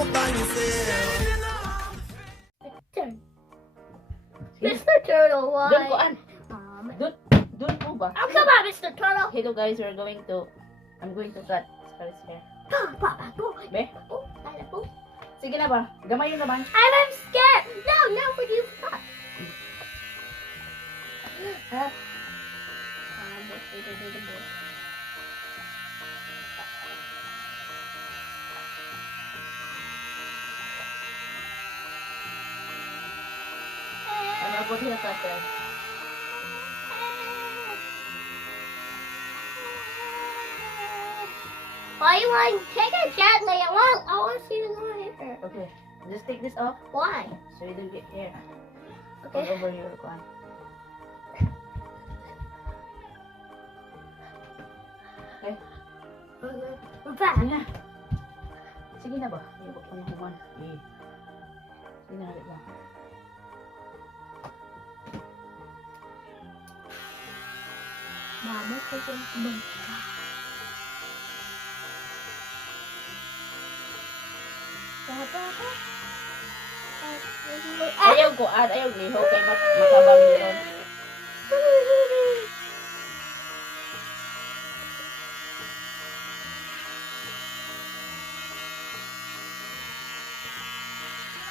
up on yourself. Mr. Turtle, why? Doon ko an. Mom. Doon po ba? Oh, come on, Mr. Turtle. Hello guys, I'm going to cut Scarlett's hair. Be? Sige na ba? Gamay yun naman. I'm scared. No, for you. Ha? Ano po siya cutter? Why you want to take it gently? I want to see the hair. Okay. Just take this off Why? so you don't get hair all Okay. over your kwan. Okay. We're back. Sige na. Sige na ba? Iibok ko na kuman. Sige na ulit lang. Mama, take it. Ayaw ko ad, ayaw liho kay makabang yun.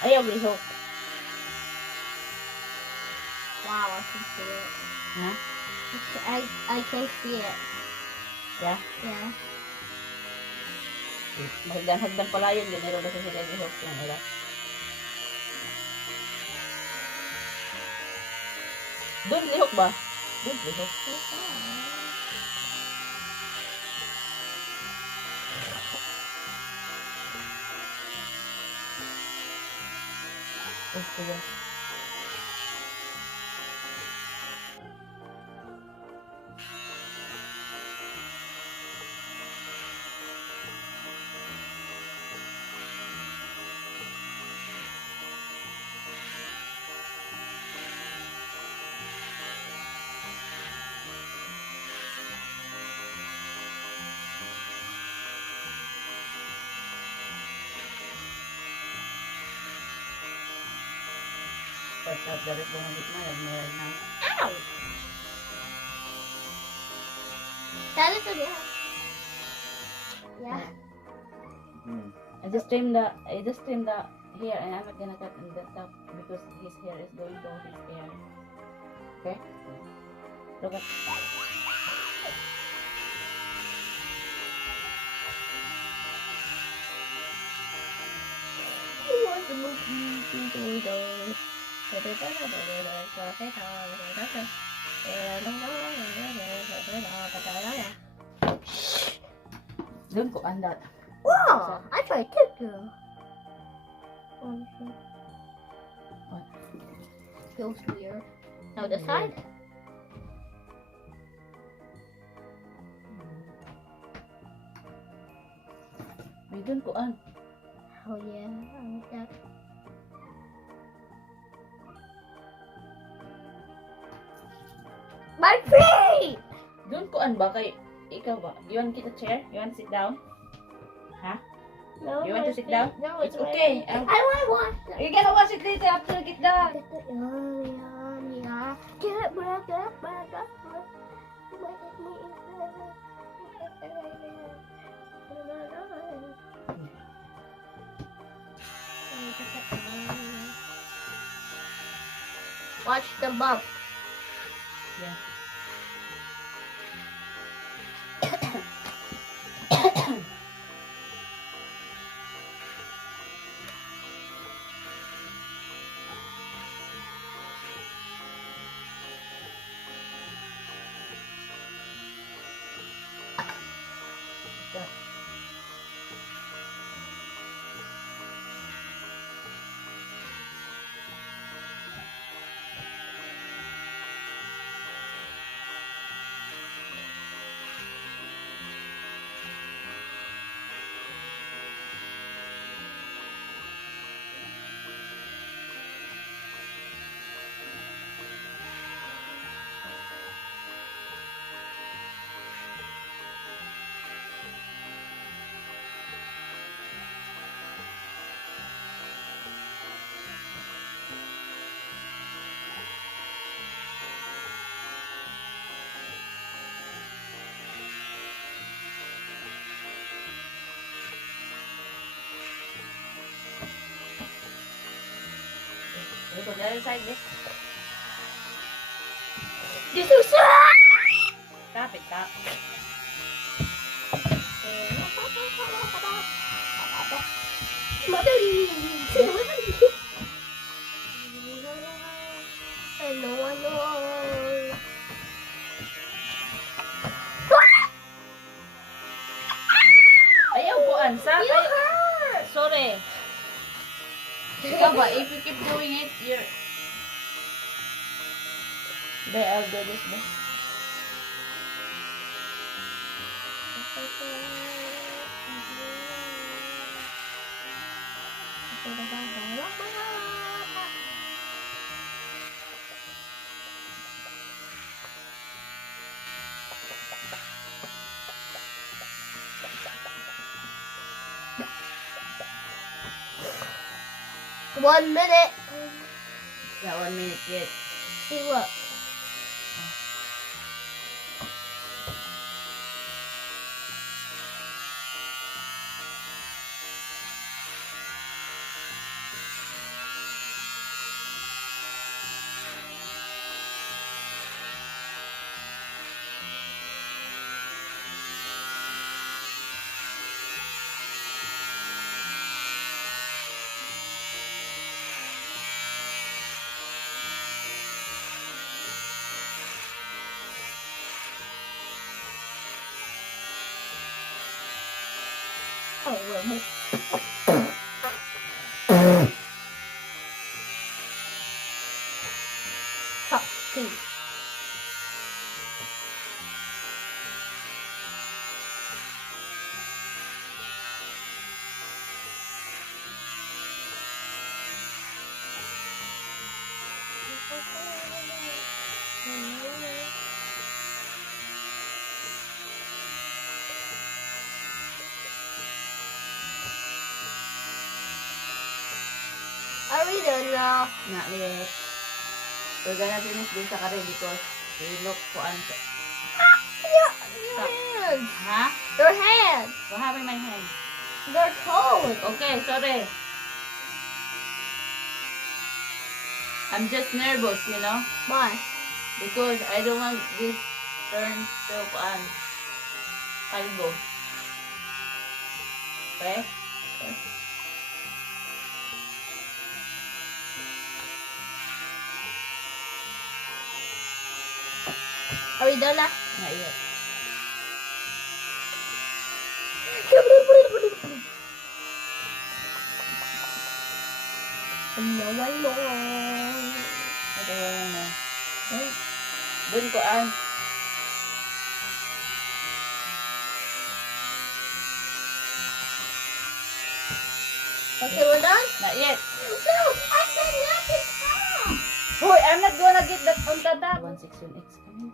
Ayaw liho. Wow, I can see it. Ha? I can see it. Yeah? Yeah. Hagdan pala yun, ganero na sa sila liho. Yan, wala. Doon lihok ba? Doon lihok. Oh, sige. First out galit bumagit na, meron na. Ow! That is a yes. Yeah. I just trim the hair and I'm not gonna cut in the top because his hair is going to his hair. Okay? Look at doon ko andat. Wow, I tried to do. What? Feels weird. Now the side. May doon ko an. Oh yeah, I like that. My feet! Doon ko an ba kay ikaw ba? You want kita chair? You want to sit down? Ha? No, You want to my sit feet. down? No, It's okay. I want to wash them. You gotta wash it later after you get done. Get back up. Watch the bump. Yeah. from the other side, this. This is Stop it, stop. Ano. Ayaw ko, Ansa. You hurt. Sorry. Ikaw ba, if you keep doing it, you're... Be, I'll do this, be. One minute. Yeah, 1 minute yet. See what? Oh, well. Top two. Are we done now? Not yet. We're gonna finish this sakari because we look for answer. Your Stop. hands. Huh? Your hands. What happened in my hand? They're cold. Okay, sorry. I'm just nervous, you know? Why? Because I don't want this turn to kalbo. Okay? Are we done now? Not yet. No, I know. Ito wala na. Ay, dun ko an. Okay, we're done? Not yet. No, I said not to stop. Hoy, I'm not gonna get that on the top. 1 section X coming.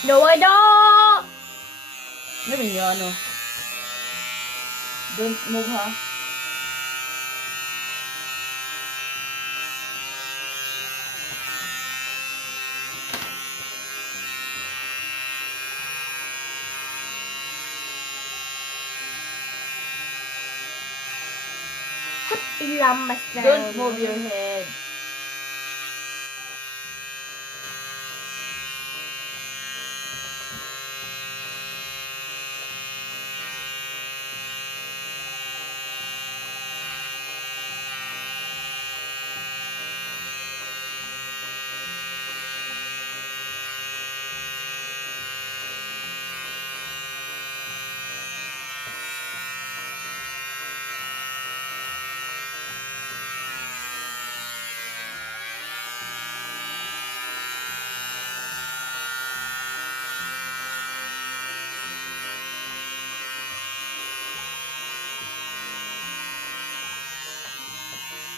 No, I don't. Sabi niyo ano? Don't move, ha? Don't move your head.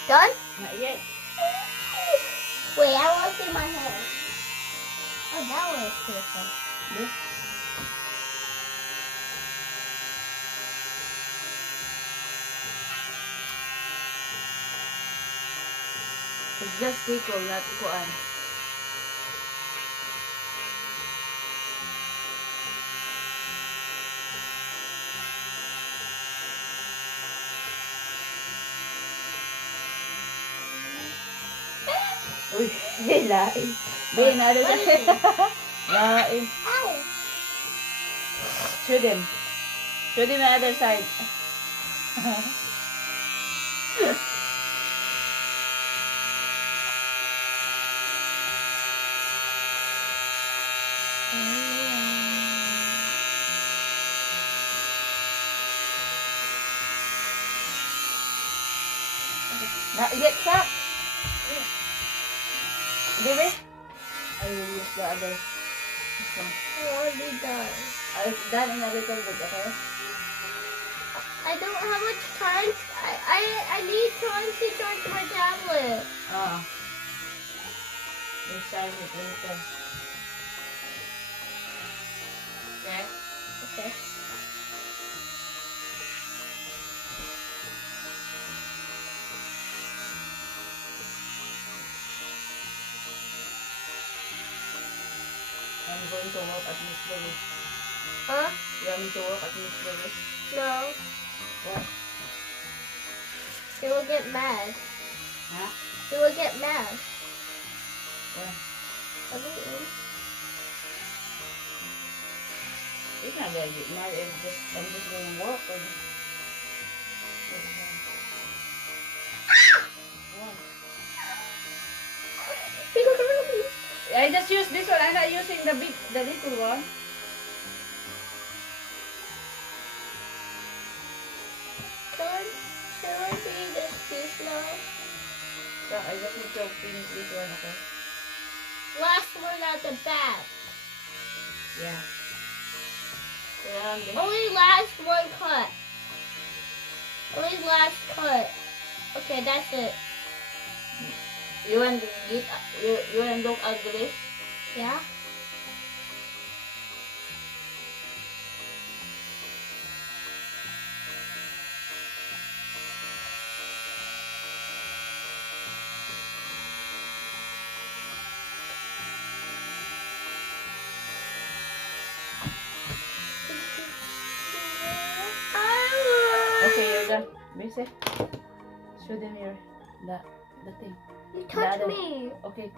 Done? Not yet. Wait, I want to see my hand. Oh, that was beautiful. This. It's just tickle, not kuan. Uy, lain. Be, another What is side. it? Lain. Ow! Shoot him. Shoot him the other side. Get stuck. Baby. I will use the other. This one. Already done. It's done in a little bit, okay? I don't have much time. I need time to charge my tablet. We'll charge it later. Okay? Okay. I'm going to work at Miss Lewis. Huh? You want me to work at Miss Lewis? No. What? They will get mad. Huh? They will get mad. What? I mean, It's not gonna get mad. I'm just going to work. Or what? I just use this one. I'm not using the little one. Can I be this too slow? So I just need to finish this one, okay? Last one at the back. Yeah. Around this. Only last one cut. Only last cut. Okay, that's it. You want to get you want to look ugly? Yeah? Okay, you're done. Basic. Show them your the thing. You The touched other- me. Okay.